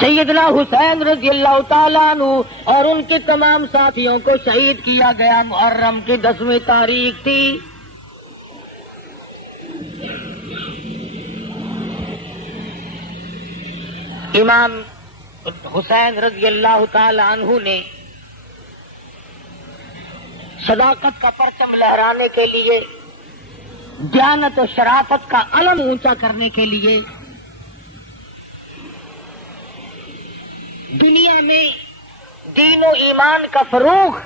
سیدنا حسین رضی اللہ تعالیٰ عنہ اور ان کے تمام ساتھیوں کو شہید کیا گیا محرم کی 10ویں تاریخ تھی. امام حسین رضی اللہ تعالی عنہ نے صداقت کا پرچم لہرانے کے لیے، دیانت و شرافت کا علم اونچا کرنے کے لیے دنیا میں دین و ایمان کا فروغ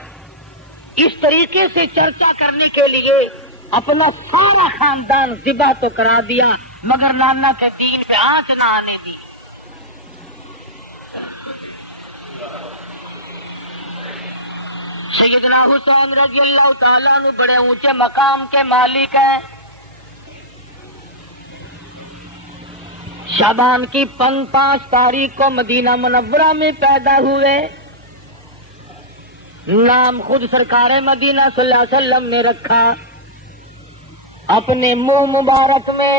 اس طریقے سے چرچا کرنے کے لیے اپنا سارا خاندان ذبح تو کرا دیا، مگر نانا کے دین پہ آنچ نہ آنے دی. سیدنا حسین رضی اللہ تعالیٰ عنہ بڑے اونچے مقام کے مالک ہیں. شعبان کی 5 تاریخ کو مدینہ منورہ میں پیدا ہوئے. نام خود سرکار مدینہ صلی اللہ علیہ وسلم نے رکھا. اپنے منہ مبارک میں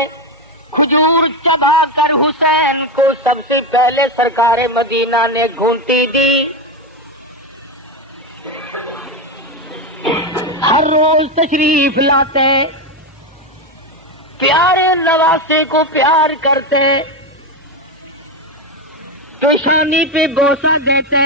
کھجور چبا کر حسین کو سب سے پہلے سرکار مدینہ نے گھونٹی دی. ہر روز تشریف لاتے، پیارے نواسے کو پیار کرتے، پیشانی پہ بوسہ دیتے.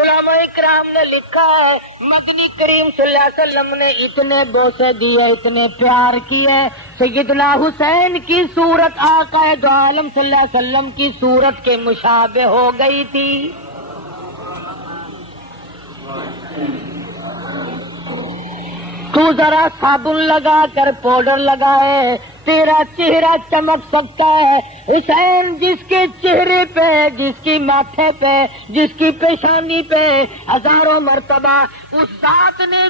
علماء کرام نے لکھا ہے مدنی کریم صلی اللہ علیہ وسلم نے اتنے بوسے دیے، اتنے پیار کیے. سیدنا حسین کی صورت آقا دو عالم صلی اللہ علیہ وسلم کی صورت کے مشابہ ہو گئی تھی. تو ذرا صابن لگا کر پاؤڈر لگائے، تیرا چہرہ چمک سکتا ہے. حسین جس کے چہرے پہ، جس کی ماتھے پہ، جس کی پیشانی پہ ہزاروں مرتبہ اس ذات نے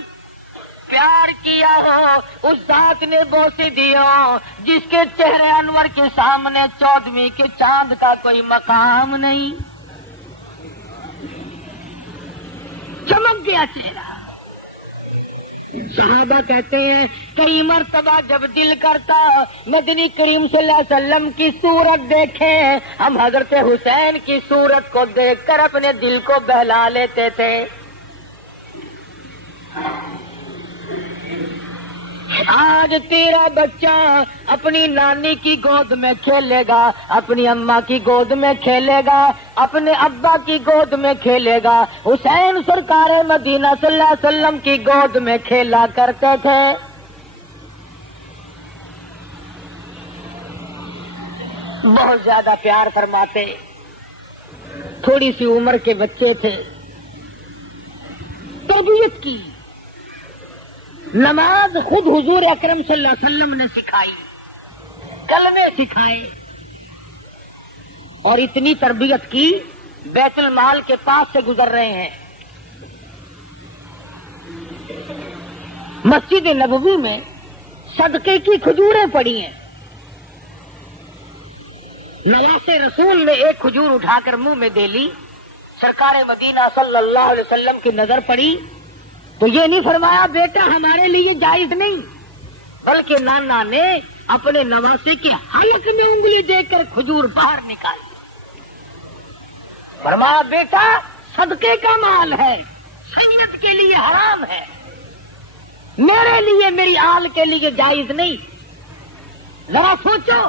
پیار کیا ہو، اس ذات نے بوسے دی ہو، جس کے چہرے انور کے سامنے 14ویں کے چاند کا کوئی مقام نہیں. چمک گیا چہرہ. صحابہ کہتے ہیں کئی مرتبہ جب دل کرتا مدنی کریم صلی اللہ علیہ وسلم کی صورت دیکھیں، ہم حضرت حسین کی صورت کو دیکھ کر اپنے دل کو بہلا لیتے تھے. آج تیرا بچہ اپنی نانی کی گود میں کھیلے گا، اپنی اماں کی گود میں کھیلے گا، اپنے ابا کی گود میں کھیلے گا. حسین سرکار مدینہ صلی اللہ علیہ وسلم کی گود میں کھیلا کرتے تھے. بہت زیادہ پیار فرماتے. تھوڑی سی عمر کے بچے تھے، تربیت کی. نماز خود حضور اکرم صلی اللہ علیہ وسلم نے سکھائی، کلمے سکھائے، اور اتنی تربیت کی بیت المال کے پاس سے گزر رہے ہیں. مسجد نبوی میں صدقے کی کھجوریں پڑی ہیں. نواسے رسول نے ایک کھجور اٹھا کر منہ میں دے لی. سرکار مدینہ صلی اللہ علیہ وسلم کی نظر پڑی تو یہ نہیں فرمایا بیٹا ہمارے لیے جائز نہیں، بلکہ نانا نے اپنے نواسے کے حلق میں انگلی دے کر کھجور باہر نکالی. فرمایا بیٹا صدقے کا مال ہے، سید کے لیے حرام ہے، میرے لیے، میری آل کے لیے جائز نہیں. ذرا سوچو،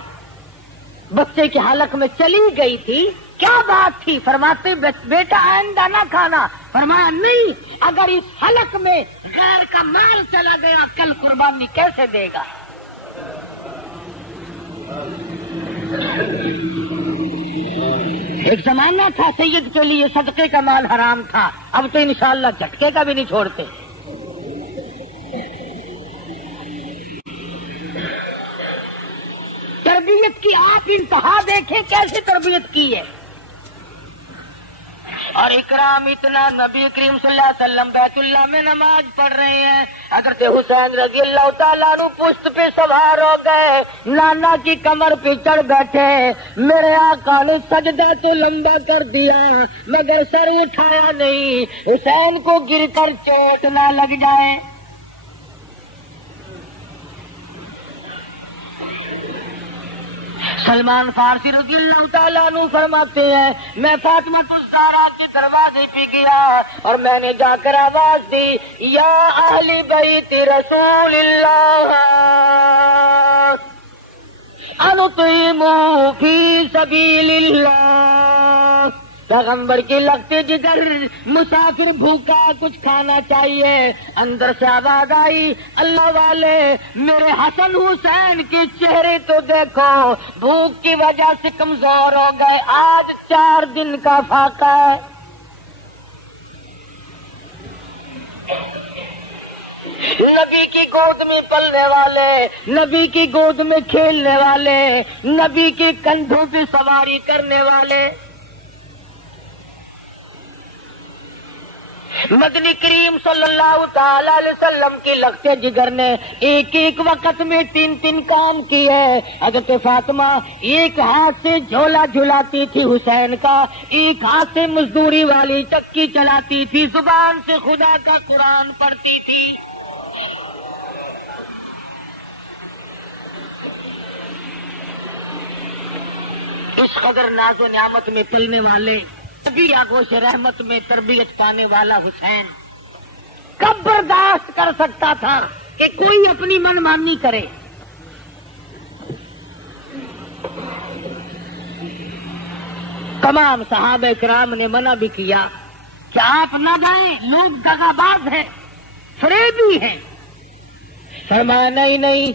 بچے کے حلق میں چلی گئی تھی، کیا بات تھی؟ فرماتے بیٹا آئندہ نہ کھانا. فرمایا نہیں، اگر اس حلق میں غیر کا مال چلا گیا کل قربانی کیسے دے گا؟ ایک زمانہ تھا سید کے لیے صدقے کا مال حرام تھا، اب تو انشاءاللہ جھٹکے کا بھی نہیں چھوڑتے. تربیت کی آپ انتہا دیکھیں کیسے تربیت کی ہے. اور اکرام اتنا، نبی کریم صلی اللہ علیہ وسلم بیت اللہ میں نماز پڑھ رہے ہیں، حضرت حسین رضی اللہ تعالیٰ عنہ پشت پہ سوار ہو گئے، نانا کی کمر پہ چڑھ بیٹھے. میرے آقا نے سجدہ تو لمبا کر دیا مگر سر اٹھایا نہیں، حسین کو گر کر چوٹ نہ لگ جائے. سلمان فارسی رضی اللہ تعالیٰ عنہ فرماتے ہیں میں فاطمہ الزہرا کے دروازے پہ گیا اور میں نے جا کر آواز دی یا اہل بیت رسول اللہ انطعموا فی سبیل اللہ، پیغمبر کی لگتے جگر مسافر بھوکا کچھ کھانا چاہیے. اندر سے آواز آئی اللہ والے میرے حسن حسین کے چہرے تو دیکھو بھوک کی وجہ سے کمزور ہو گئے، آج 4 دن کا فاقہ ہے. نبی کی گود میں پلنے والے، نبی کی گود میں کھیلنے والے، نبی کے کندھوں پہ سواری کرنے والے، مدنی کریم صلی اللہ تعالی علیہ وسلم کی لگتے جگر نے ایک وقت میں 3 کام کیے. حضرت فاطمہ ایک ہاتھ سے جھولا جھلاتی تھی حسین کا، ایک ہاتھ سے مزدوری والی چکی چلاتی تھی، زبان سے خدا کا قرآن پڑھتی تھی. اس قدر ناز و نعمت میں پلنے والے، نبی آغوش رحمت میں تربیت پانے والا حسین کب برداشت کر سکتا تھا کہ کوئی اپنی من مانی کرے؟ تمام صحابہ کرام نے منع بھی کیا کہ آپ نہ جائیں، لوگ دغا باز ہیں، فریبی ہیں. فرمایا نہیں،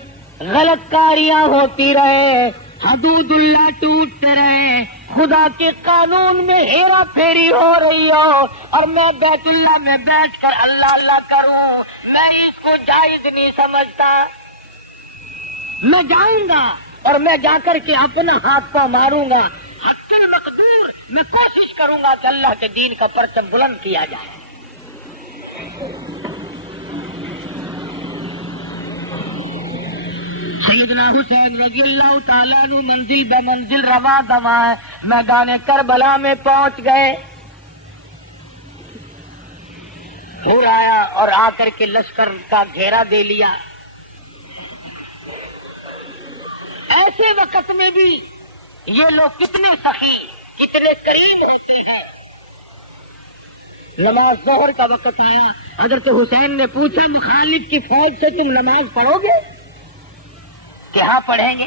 غلط کاریاں ہوتی رہے، حدود اللہ ٹوٹتے رہے، خدا کے قانون میں ہیرا پھیری ہو رہی ہو اور میں بیت اللہ میں بیٹھ کر اللہ اللہ کروں، میں اس کو جائز نہیں سمجھتا. میں جاؤں گا اور میں جا کر کے اپنا ہاتھ پاؤں ماروں گا، حد المقدور میں کوشش کروں گا کہ اللہ کے دین کا پرچم بلند کیا جائے. سیدنا حسین رضی اللہ تعالیٰ عنہ منزل بہ منزل رواں دواں میدان کربلا میں پہنچ گئے. پھر آیا اور آ کر کے لشکر کا گھیرا دے لیا. ایسے وقت میں بھی یہ لوگ کتنے سخی، کتنے کریم ہوتے ہیں. نماز ظہر کا وقت آیا، حضرت حسین نے پوچھا مخالف کی فوج سے تم نماز پڑھو گے؟ کہ ہاں پڑھیں گے.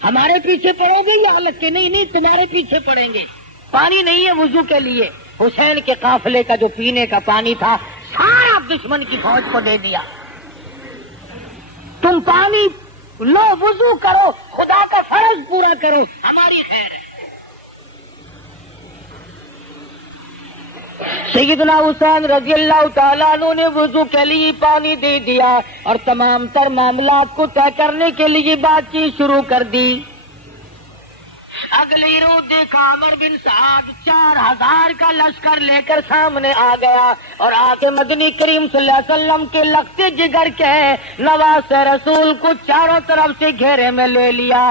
ہمارے پیچھے پڑھو گے یا الگ کے؟ نہیں تمہارے پیچھے پڑھیں گے. پانی نہیں ہے وضو کے لیے. حسین کے قافلے کا جو پینے کا پانی تھا سارا دشمن کی فوج کو دے دیا. تم پانی لو، وضو کرو، خدا کا فرض پورا کرو، ہماری خیر ہے. سیدنا حسین رضی اللہ تعالیٰ عنہ نے وضو کے لیے پانی دے دیا اور تمام تر معاملات کو طے کرنے کے لیے بات چیت شروع کر دی. اگلی روز دیکھا عمر بن سعد 4000 کا لشکر لے کر سامنے آ گیا اور آ کے مدنی کریم صلی اللہ علیہ وسلم کے لگتے جگر کے نواز رسول کو چاروں طرف سے گھیرے میں لے لیا.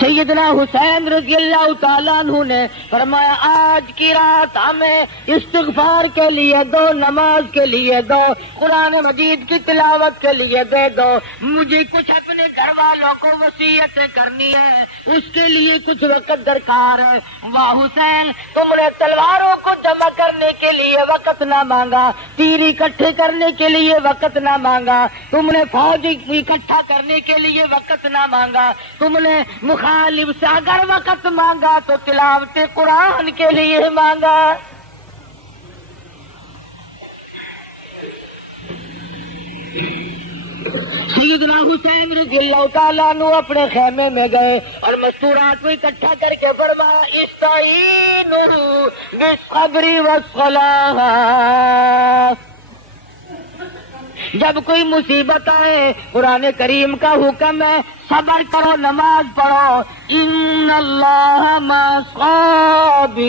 سیدنا حسین رضی اللہ تعالیٰ عنہ نے فرمایا آج کی رات ہمیں استغفار کے لیے دو، نماز کے لیے دو، قرآن مجید کی تلاوت کے لیے دے دو، مجھے کچھ اپنے گھر والوں کو وصیت کرنی ہے، اس کے لیے کچھ وقت درکار ہے. واہ حسین، تم نے تلواروں کو جمع کرنے کے لیے وقت نہ مانگا، تیر اکٹھے کرنے کے لیے وقت نہ مانگا، تم نے فوج اکٹھا کرنے کے لیے وقت نہ مانگا، تم نے مخالف سے اگر وقت مانگا تو تلاوت قرآن کے لیے مانگا. سیدنا حسین رضی اللہ تعالیٰ عنہ اپنے خیمے میں گئے اور مستورات کو اکٹھا کر کے فرمایا استعینوا بالصبر والصلاۃ. جب کوئی مصیبت آئے قرآن کریم کا حکم ہے صبر کرو، نماز پڑھو. ان اللہ مع الصابرین.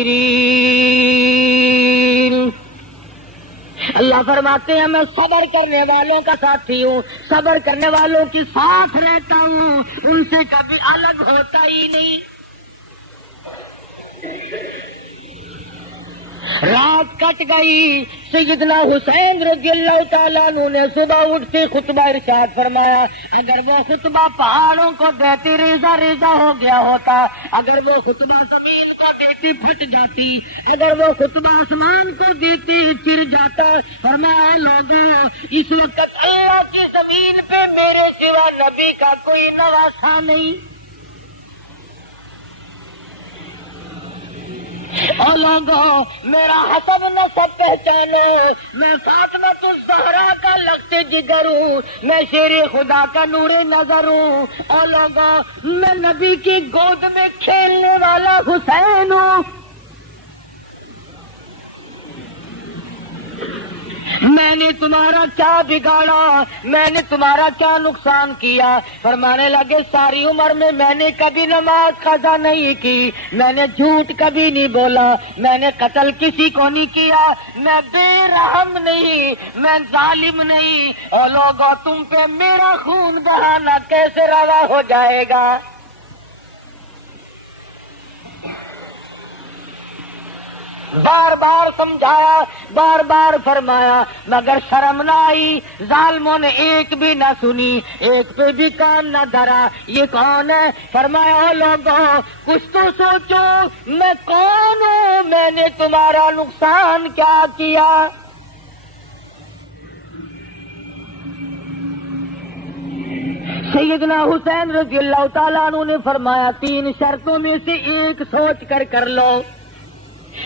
اللہ فرماتے ہیں میں صبر کرنے والوں کا ساتھی ہوں، صبر کرنے والوں کے ساتھ رہتا ہوں، ان سے کبھی الگ ہوتا ہی نہیں. رات کٹ گئی. سیدنا حسین رضی اللہ تعالیٰ عنہ نے صبح اٹھ کے خطبہ ارشاد فرمایا, اگر وہ خطبہ پہاڑوں کو دیتی ریزہ ریزہ ہو گیا ہوتا, اگر وہ خطبہ زمین کو دیتی پھٹ جاتی, اگر وہ خطبہ آسمان کو دیتی چر جاتا. فرمایا لوگوں, اس وقت اللہ کی زمین پہ میرے سوا نبی کا کوئی نواسا نہیں. اور لوگوں, میرا حسب نسب پہچانو, میں فاطمہ الزہرا کا لخت جگر ہوں, میں شیر خدا کا نور نظر ہوں. اور لوگوں, میں نبی کی گود میں کھیلنے والا حسین ہوں. میں نے تمہارا کیا بگاڑا, میں نے تمہارا کیا نقصان کیا؟ فرمانے لگے ساری عمر میں نے کبھی نماز قضا نہیں کی, میں نے جھوٹ کبھی نہیں بولا, میں نے قتل کسی کو نہیں کیا, میں بے رحم نہیں, میں ظالم نہیں. اور لوگوں, تم پہ میرا خون بہانا کیسے روا ہو جائے گا؟ بار بار سمجھایا, بار بار فرمایا, مگر شرم نہ آئی. ظالموں نے ایک بھی نہ سنی, ایک پہ بھی کان نہ دھرا. یہ کون ہے؟ فرمایا لوگوں, کچھ تو سوچو, میں کون ہوں, میں نے تمہارا نقصان کیا کیا؟ سیدنا حسین رضی اللہ تعالیٰ عنہ نے فرمایا 3 شرطوں میں سے ایک سوچ کر لو.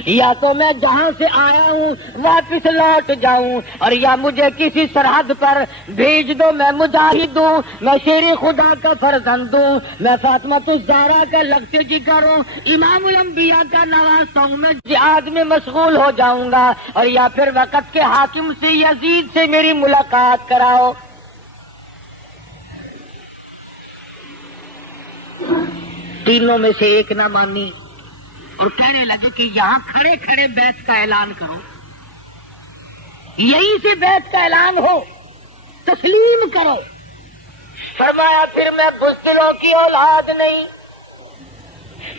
یا تو میں جہاں سے آیا ہوں واپس لوٹ جاؤں, اور یا مجھے کسی سرحد پر بھیج دو. میں مجاہد ہوں, میں شیر خدا کا فرزند ہوں, میں فاطمہ الزہرا کا لخت جگر ہوں, امام الانبیاء کا نواسا ہوں. میں جہاد میں مشغول ہو جاؤں گا, اور یا پھر وقت کے حاکم سے یزید سے میری ملاقات کراؤ. تینوں میں سے ایک نہ مانی اور کہنے لگے کہ یہاں کھڑے کھڑے بیعت کا اعلان کرو, یہی سے بیعت کا اعلان ہو, تسلیم کرو. فرمایا پھر میں بزدلوں کی اولاد نہیں,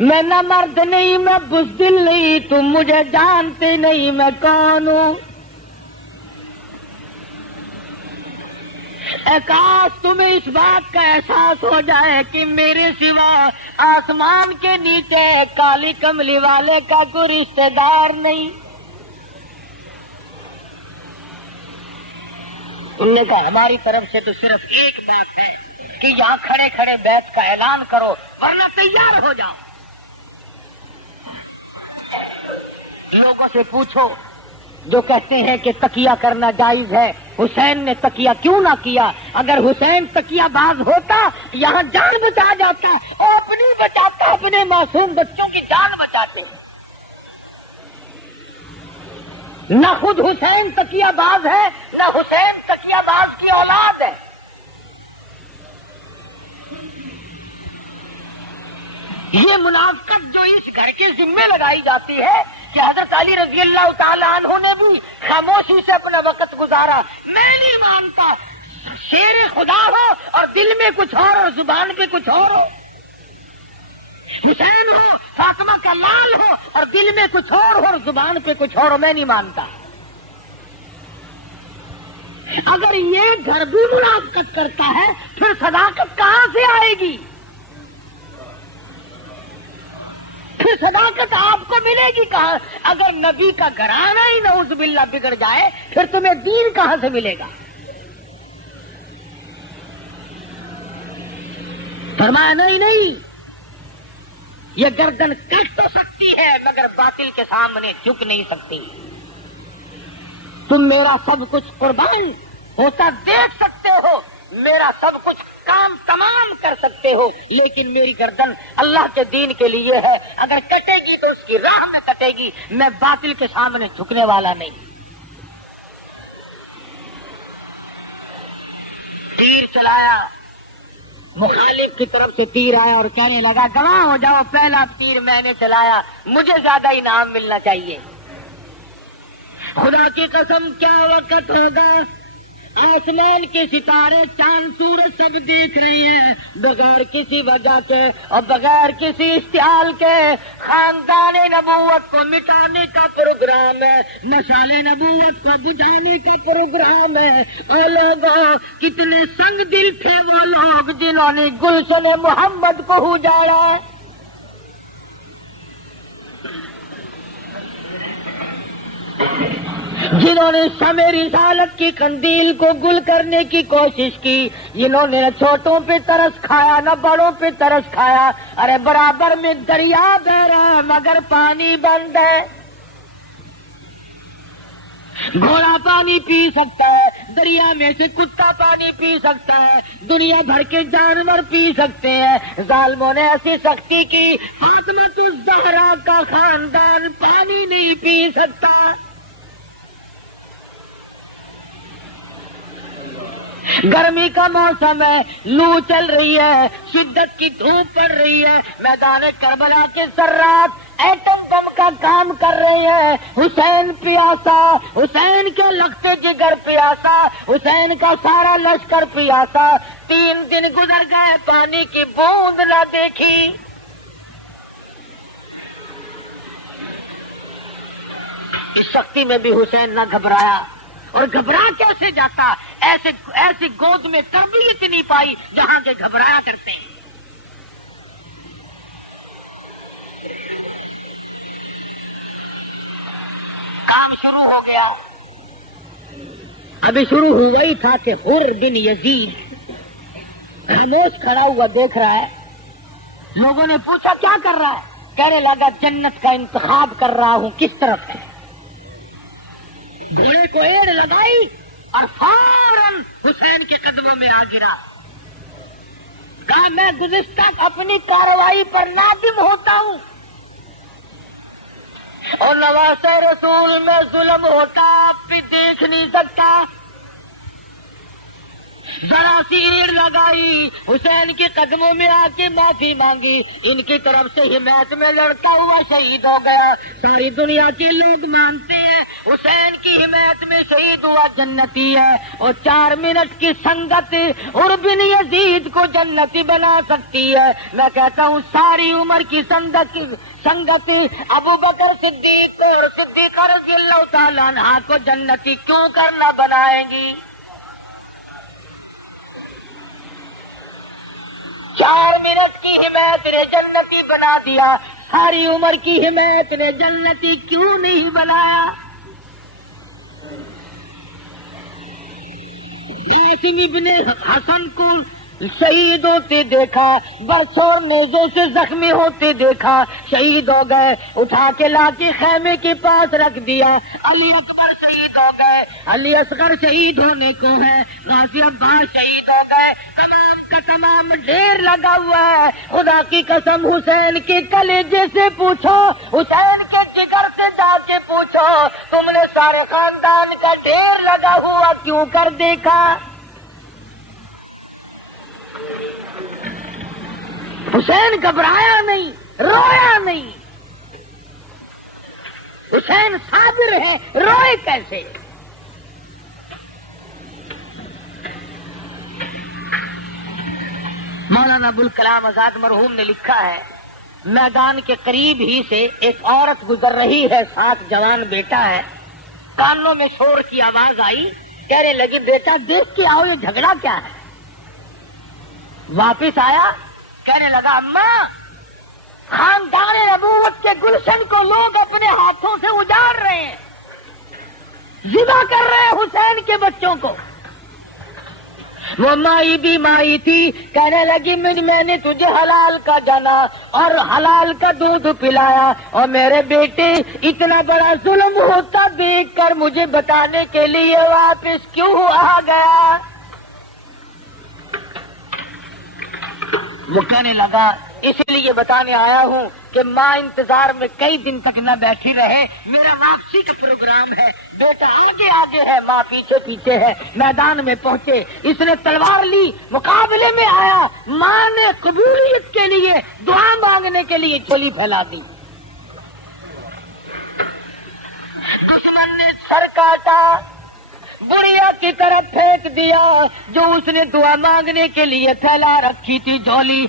میں نہ مرد نہیں, میں بزدل نہیں, تم مجھے جانتے نہیں میں کون ہوں. کاش تمہیں اس بات کا احساس ہو جائے کہ میرے سوا آسمان کے نیچے کالی کملی والے کا کوئی رشتہ دار نہیں. انہوں نے کہا ہماری طرف سے تو صرف ایک بات ہے کہ یہاں کھڑے کھڑے بیعت کا اعلان کرو, ورنہ تیار ہو جاؤ. لوگوں سے پوچھو جو کہتے ہیں کہ تقیہ کرنا جائز ہے, حسین نے تقیہ کیوں نہ کیا؟ اگر حسین تقیہ باز ہوتا یہاں جان بچا جاتا, اور اپنی بچاتا, اپنے معصوم بچوں کی جان بچاتے. نہ خود حسین تقیہ باز ہے, نہ حسین تقیہ باز کی اولاد ہے. یہ منافقت جو اس گھر کے ذمے لگائی جاتی ہے کہ حضرت علی رضی اللہ تعالیٰ عنہ نے بھی خاموشی سے اپنا وقت گزارا, میں نہیں مانتا. شیر خدا ہو اور دل میں کچھ اور زبان پہ کچھ اور ہو. حسین ہو, فاطمہ کا لال ہو اور دل میں کچھ اور زبان پہ کچھ اور, میں نہیں مانتا. اگر یہ گھر بھی منافقت کرتا ہے پھر صداقت کہاں سے آئے گی؟ پھر صداقت آپ کو ملے گی کہاں؟ اگر نبی کا گھرانہ ہی نعوذ باللہ بگڑ جائے پھر تمہیں دین کہاں سے ملے گا؟ فرمایا نہیں, یہ گردن کٹ تو سکتی ہے مگر باطل کے سامنے جھک نہیں سکتی. تم میرا سب کچھ قربان ہوتا دیکھ سکتے ہو, میرا سب کچھ کام تمام کر سکتے ہو, لیکن میری گردن اللہ کے دین کے لیے ہے. اگر کٹے گی تو اس کی راہ میں کٹے گی, میں باطل کے سامنے جھکنے والا نہیں. تیر چلایا, مخالف کی طرف سے تیر آیا اور کہنے لگا گواہ ہو جاؤ, پہلا تیر میں نے چلایا, مجھے زیادہ انعام ملنا چاہیے. خدا کی قسم کیا وقت ہوگا آسمان کے ستارے چاند سورج سب دیکھ رہی ہیں بغیر کسی وجہ کے اور بغیر کسی اشتعال کے. خاندان نبوت کو مٹانے کا پروگرام ہے, مشعل نبوت کو بجھانے کا پروگرام ہے. اور لوگوں کتنے سنگ دل تھے وہ لوگ جنہوں نے گلشن محمد کو اجاڑا. جنہوں نے شمع رسالت کی قندیل کو گل کرنے کی کوشش کی, جنہوں نے نہ چھوٹوں پہ ترس کھایا نہ بڑوں پہ ترس کھایا. ارے برابر میں دریا بہ رہا ہے مگر پانی بند ہے. گھوڑا پانی پی سکتا ہے, دریا میں سے کتا پانی پی سکتا ہے, دنیا بھر کے جانور پی سکتے ہیں. ظالموں نے ایسی سختی کی, فاطمہ الزہرا کا خاندان پانی نہیں پی سکتا. گرمی کا موسم ہے, لو چل رہی ہے, شدت کی دھوپ پڑ رہی ہے. میدان کربلا کے ذرات ایٹم بم کا کام کر رہے ہیں. حسین پیاسا, حسین کے لختے جگر پیاسا, حسین کا سارا لشکر پیاسا. 3 دن گزر گئے, پانی کی بوند نہ دیکھی. اس سختی میں بھی حسین نہ گھبرایا. اور گھبرا کیسے جاتا؟ ایسی گود میں تربیت نہیں پائی جہاں کے گھبرایا کرتے ہیں. کام شروع ہو گیا. ابھی شروع ہوا ہی تھا کہ حر بن یزید خاموش کھڑا ہوا دیکھ رہا ہے. لوگوں نے پوچھا کیا کر رہا ہے؟ کہنے لگا جنت کا انتخاب کر رہا ہوں, کس طرف ہے. گھوڑے کو ایڑ لگائی اور فوراً حسین کے قدموں میں آ گرا. کہا میں گزشتہ اپنی کارروائی پر نادم ہوتا ہوں, اور نواسے رسول میں ظلم ہوتا آپ بھی دیکھ نہیں سکتا. ذرا سی ایڑ لگائی, حسین کے قدموں میں آ کے معافی مانگی. ان کی طرف سے حمایت میں لڑتا ہوا شہید ہو گیا. ساری دنیا کے لوگ مانتے ہیں حسین کی حمایت میں شہید ہوا جنتی ہے. اور 4 منٹ کی سنگت اور بن یزید کو جنتی بنا سکتی ہے. میں کہتا ہوں ساری عمر کی سنگت ابو بکر صدیق اور صدیقہ رضی اللہ تعالیٰ عنہ کو جنتی کیوں کرنا بنائیں گی؟ 4 منٹ کی حمایت نے جنتی بنا دیا, ساری عمر کی حمایت نے جنتی کیوں نہیں بنایا؟ قاسم ابن حسن کو شہید ہوتے دیکھا, برسوں نیزوں سے زخمی ہوتے دیکھا, شہید ہو گئے. اٹھا کے لا کے خیمے کے پاس رکھ دیا. علی اکبر شہید ہو گئے, علی اصغر شہید ہونے کو ہے, غازی عباس شہید ہو گئے. تمام کا تمام ڈھیر لگا ہوا ہے. خدا کی قسم حسین کے کلیجے سے پوچھو, حسین کے جگر سے جا کے پوچھو, تم نے سارے خاندان کا ڈھیر لگا ہوا کیوں کر دیکھا؟ حسین گھبرایا نہیں, رویا نہیں. حسین صابر ہے, روئے کیسے؟ مولانا ابوالکلام آزاد مرحوم نے لکھا ہے, میدان کے قریب ہی سے ایک عورت گزر رہی ہے, ساتھ جوان بیٹا ہے. کانوں میں شور کی آواز آئی, کہنے لگی بیٹا دیکھ کے آؤ یہ جھگڑا کیا ہے. واپس آیا, کہنے لگا اماں خاندان نبوت کے گلشن کو لوگ اپنے ہاتھوں سے اجاڑ رہے ہیں, ذبح کر رہے ہیں حسین کے بچوں کو. وہ مائی بھی مائی تھی, کہنے لگی میں نے تجھے حلال کا جانا اور حلال کا دودھ پلایا, اور میرے بیٹے اتنا بڑا ظلم ہوتا دیکھ کر مجھے بتانے کے لیے واپس کیوں آ گیا؟ وہ کہنے لگا اس لیے بتانے آیا ہوں کہ ماں انتظار میں کئی دن تک نہ بیٹھی رہے, میرا واپسی کا پروگرام ہے. بیٹا آگے آگے ہے, ماں پیچھے پیچھے ہے. میدان میں پہنچے, اس نے تلوار لی, مقابلے میں آیا. ماں نے قبولیت کے لیے دعا مانگنے کے لیے چولی پھیلا دی. دشمن نے سر کاٹا, بڑھیا کی طرف پھینک دیا جو اس نے دعا مانگنے کے لیے پھیلا رکھی تھی جھولی.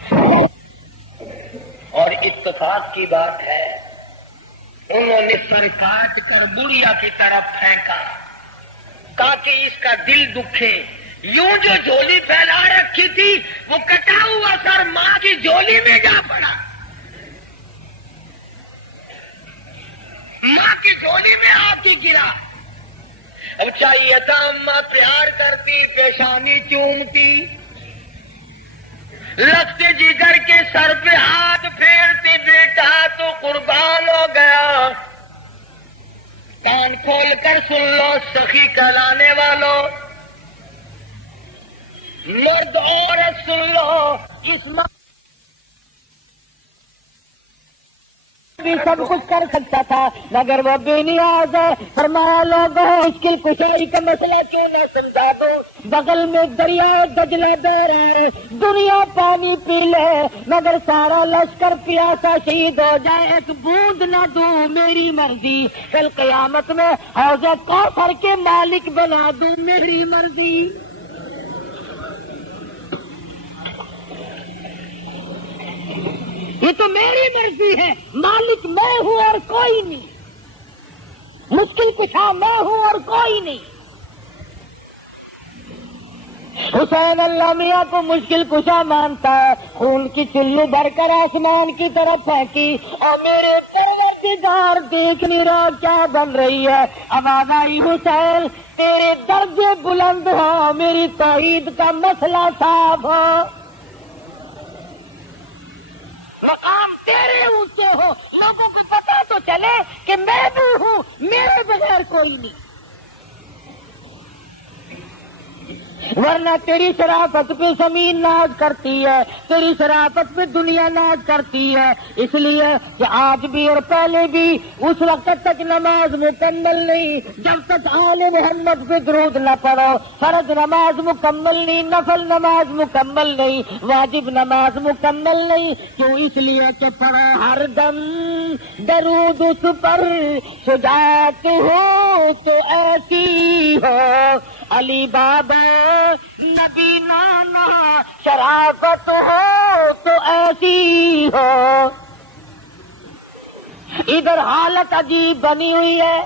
اور اتفاق کی بات ہے انہوں نے سر کاٹ کر بڑھیا کی طرف پھینکا تاکہ اس کا دل دکھے. یوں جو جھولی پھیلا رکھی تھی وہ کٹا ہوا سر ماں کی جھولی میں جا پڑا. ماں کی جھولی میں آ کے گرا. اب چاہیے تھا اماں پیار کرتی پیشانی چومتی لگتے جگر کے سر پہ ہاتھ پھیرتی بیٹا تو قربان ہو گیا. کان کھول کر سن لو سخی کہلانے والوں مرد عورت سن لو. اس ماں بھی سب کچھ کر سکتا تھا مگر وہ بے نیاز ہے. فرمایا لوگوں مشکل کشائی کا مسئلہ کیوں نہ سمجھا دو. بغل میں دریا دجلہ بہ رہا ہے دنیا پانی پی لے مگر سارا لشکر پیاسا شہید ہو جائے ایک بوند نہ دوں میری مرضی. کل قیامت میں حوض کوثر کے مالک بنا دوں میری مرضی. یہ تو میری مرضی ہے. مالک میں ہوں اور کوئی نہیں. مشکل کشا میں ہوں اور کوئی نہیں. حسین اللہ میاں کو مشکل کشا مانتا ہے. خون کی چلو بھر کر آسمان کی طرف پھینکی اور میرے پروردگار دیکھ نہیں رہا کیا بن رہی ہے. آواز آئی حسین تیرے درد بلند ہو میری توحید کا مسئلہ صاف ہو. مقام تیرے اونچے ہو لوگوں کو پتا تو چلے کہ میں بھی ہوں میرے بغیر کوئی نہیں. ورنہ تیری شرافت پہ زمین ناز کرتی ہے تیری شرافت پہ دنیا ناز کرتی ہے. اس لیے کہ آج بھی اور پہلے بھی اس وقت تک نماز مکمل نہیں جب تک آل محمد پہ درود نہ پڑھو. فرض نماز مکمل نہیں نفل نماز مکمل نہیں واجب نماز مکمل نہیں. کیوں؟ اس لیے کہ پڑھو ہر دم درود اس پر شجاعت ہو تو ایسی ہو علی بابا نبی نانا شرافت ہو تو ایسی ہو. ادھر حالت عجیب بنی ہوئی ہے.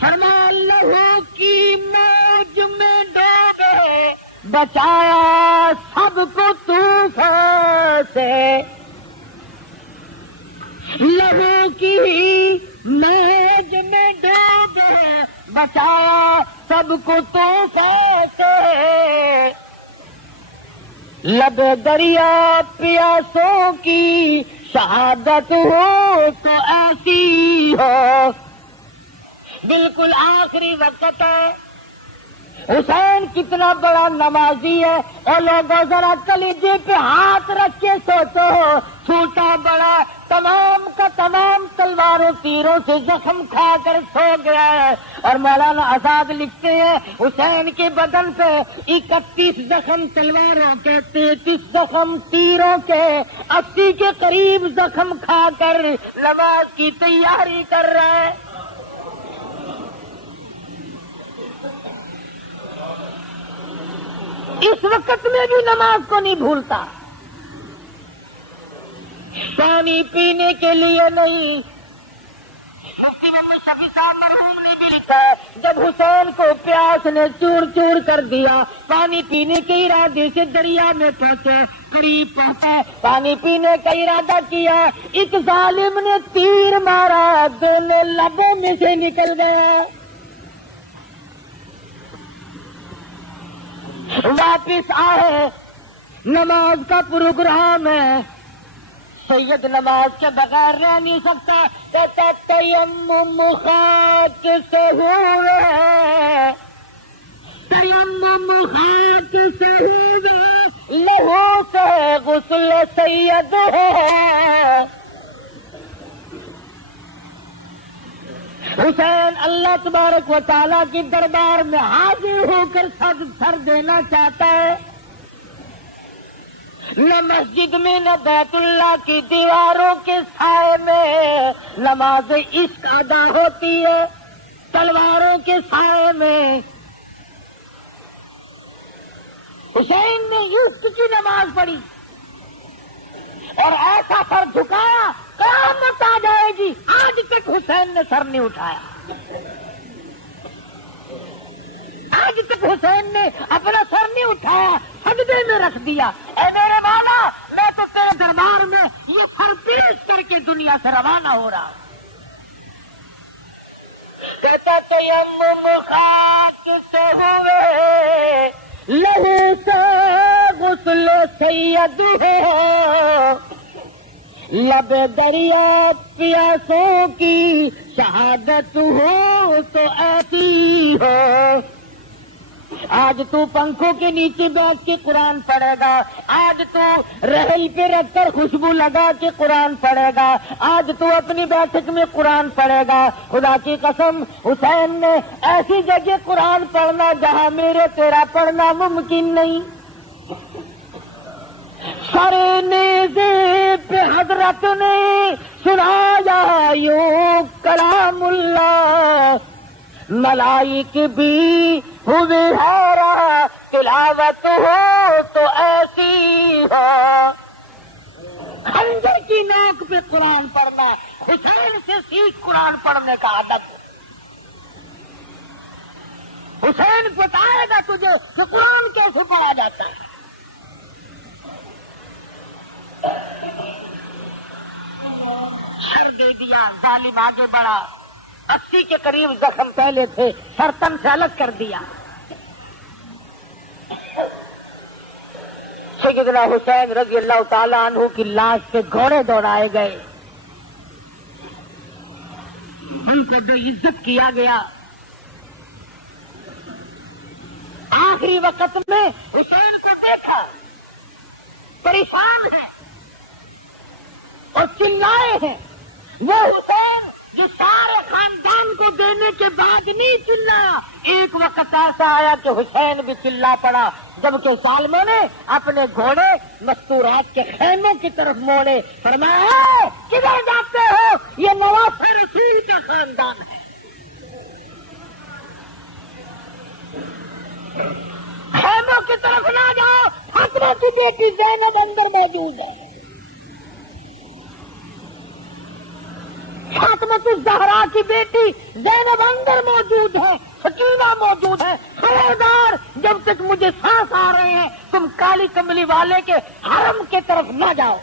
فرمایا لہو کی موج میں ڈوبے بچایا سب کو طوفان سے. لہو کی موج میں ڈوبے بچایا سب کو طوفان سے. لب دریا پیاسوں کی شہادت ہو تو ایسی ہو. بالکل آخری وقت ہے. حسین کتنا بڑا نمازی ہے اور لوگوں ذرا کلیجے پہ ہاتھ رکھ کے سوچو چھوٹا بڑا تمام کا تمام تلواروں تیروں سے زخم کھا کر سو گیا ہے. اور مولانا آزاد لکھتے ہیں حسین کے بدن پہ 31 زخم تلواروں کے 33 زخم تیروں کے 80 کے قریب زخم کھا کر نماز کی تیاری کر رہا ہے. اس وقت میں بھی نماز کو نہیں بھولتا. پانی پینے کے لیے نہیں. مفتی محمد شفیع صاحب مرحوم نے بھی لکھا جب حسین کو پیاس نے چور چور کر دیا پانی پینے کے ارادے سے دریا میں پہنچے قریب پہنچا پانی پینے کا ارادہ کیا ایک ظالم نے تیر مارا دونوں لبوں میں سے نکل گیا. واپس آئے نماز کا پروگرام ہے. سید نماز کے بغیر رہ نہیں سکتا. کہتا تیمم خاک سے ہوئے تیمم خاک سے ہوئے لہو سے غسل سید ہے. حسین اللہ تبارک و تعالیٰ کی دربار میں حاضر ہو کر سر دینا چاہتا ہے. نہ مسجد میں نہ بیت اللہ کی دیواروں کے سائے میں نماز عشق ادا ہوتی ہے. تلواروں کے سائے میں حسین نے یوسف کی نماز پڑھی اور ایسا سر جھکایا قیامت آ جائے گی، آج تک حسین نے سر نہیں اٹھایا، آج تک حسین نے اپنا سر نہیں اٹھایا، سجدے میں رکھ دیا۔ اے میرے مولا، میں تو تیرے دربار میں یہ سر پیش کر کے دنیا سے روانہ ہو رہا ہوں۔ کہتا تیمم خاک سے ہوئے لہو سے غسل سید ہو، لب دریا پیاسوں کی شہادت ہو تو ایسی ہو۔ آج تو پنکھوں کے نیچے بیٹھ کے قرآن پڑھے گا، آج تو رحل پہ رکھ کر خوشبو لگا کے قرآن پڑھے گا، آج تو اپنی بیٹھک میں قرآن پڑھے گا۔ خدا کی قسم، حسین نے ایسی جگہ قرآن پڑھنا جہاں میرے تیرا پڑھنا ممکن نہیں۔ سارے نیزے پہ حضرت نے سنایا یوں کلام اللہ، ملائک بھی ہوئے حیران، تلاوت ہو تو ایسی ہو۔ خنجر کی نوک پہ قرآن پڑھنا، حسین سے سیکھ قرآن پڑھنے کا ادب۔ حسین بتائے گا تجھے کہ قرآن کیسے پڑھا جاتا ہے۔ سر دے دیا، ظالم آگے بڑھا، 80 کے قریب زخم پہلے تھے، سر تن سے الگ کر دیا۔ سیدنا حسین رضی اللہ تعالیٰ عنہ کی لاش پہ گھوڑے دوڑائے گئے، ان کو بے عزت کیا گیا۔ آخری وقت میں حسین کو دیکھا پریشان ہے اور چلائے ہیں۔ وہ حسین جو سارے خاندان کو دینے کے بعد نہیں چلایا، ایک وقت ایسا آیا کہ حسین بھی چلا پڑا، جبکہ ظالموں نے اپنے گھوڑے مستورات کے خیموں کی طرف موڑے، فرمایا کدھر جاتے ہو، یہ نواز رسول کا خاندان ہے۔ خیموں کی طرف نہ جاؤ، فاطمہ کی بیٹی زینب اندر موجود ہے، فاطمہ الزہرا کی بیٹی زینب اندر موجود ہے، سکینہ موجود ہے۔ خبردار، جب تک مجھے سانس آ رہے ہیں تم کالی کملی والے کے حرم کی طرف نہ جاؤ۔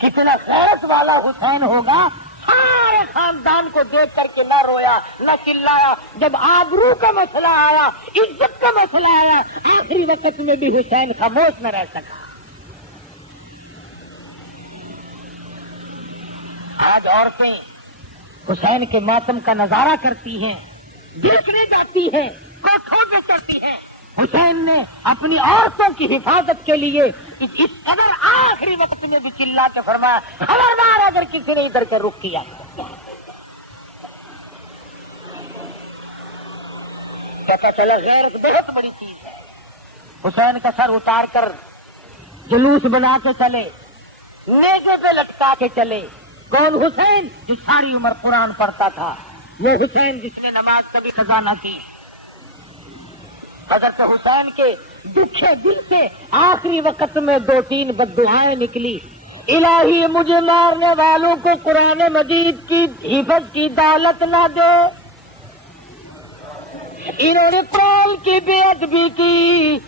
کتنا غیرت والا حسین ہوگا، سارے خاندان کو دیکھ کر کے نہ رویا نہ چلایا۔ جب آبرو کا مسئلہ آیا، عزت کا مسئلہ آیا، آخری وقت میں بھی حسین خاموش نہ رہ سکا۔ آج عورتیں حسین کے ماتم کا نظارہ کرتی ہیں، دیکھنے جاتی ہیں، کوٹھوں پہ کرتی ہیں۔ حسین نے اپنی عورتوں کی حفاظت کے لیے اس قدر آخری وقت میں بھی چلا کے فرمایا، خبردار اگر کسی نے ادھر کے رخ کیا۔ پتہ چلا غیرت بہت بڑی چیز ہے۔ حسین کا سر اتار کر جلوس بنا کے چلے، نیزے پہ لٹکا کے چلے۔ کون؟ حسین جو ساری عمر قرآن پڑھتا تھا، وہ حسین جس نے نماز کبھی قضا نہ کی۔ حضرت حسین کے دکھے دل سے آخری وقت میں 2-3 بددعائیں نکلی۔ الہی مجھے مارنے والوں کو قرآن مجید کی حفظ کی دولت نہ دے، انہوں نے قرآن کی بے ادبی کی،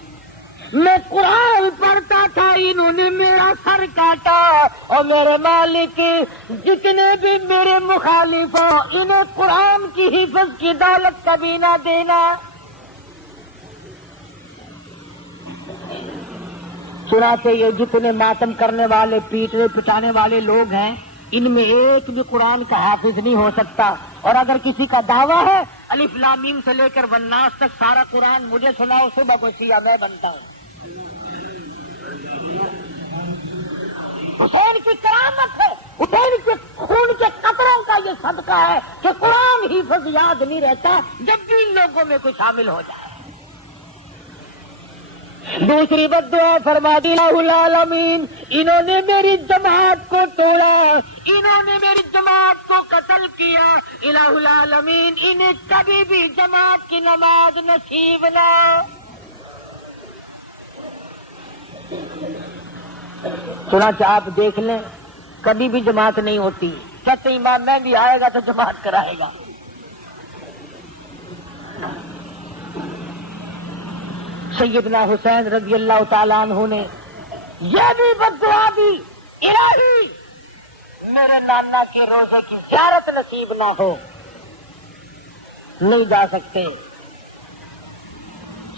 میں قرآن پڑھتا تھا، انہوں نے میرا سر کاٹا، اور میرے مالک جتنے بھی میرے مخالف ہوں انہیں قرآن کی حفظ کی دولت کبھی نہ دینا۔ چنانچہ یہ جتنے ماتم کرنے والے، پیٹنے پٹانے والے لوگ ہیں، ان میں ایک بھی قرآن کا حافظ نہیں ہو سکتا۔ اور اگر کسی کا دعویٰ ہے الف لام میم سے لے کر والناس تک سارا قرآن مجھے سناؤ، صبح کو سیاہ میں بنتا ہوں۔ حسین کی کرامت ہے، حسین کے خون کے قطروں کا یہ صدقہ ہے کہ قرآن حفظ یاد نہیں رہتا جب بھی ان لوگوں میں کوئی شامل ہو جائے۔ دوسری بددعا فرما دی الہ العالمین، انہوں نے میری جماعت کو توڑا، انہوں نے میری جماعت کو قتل کیا، الہ العالمین انہیں کبھی بھی جماعت کی نماز نصیب نہ۔ چنانچہ آپ دیکھ لیں کبھی بھی جماعت نہیں ہوتی، کہتے امام میں بھی آئے گا تو جماعت کرائے گا۔ سیدنا حسین رضی اللہ تعالیٰ عنہ نے یہ بھی بددعا دی، الہی میرے نانا کے روزے کی زیارت نصیب نہ ہو، نہیں جا سکتے۔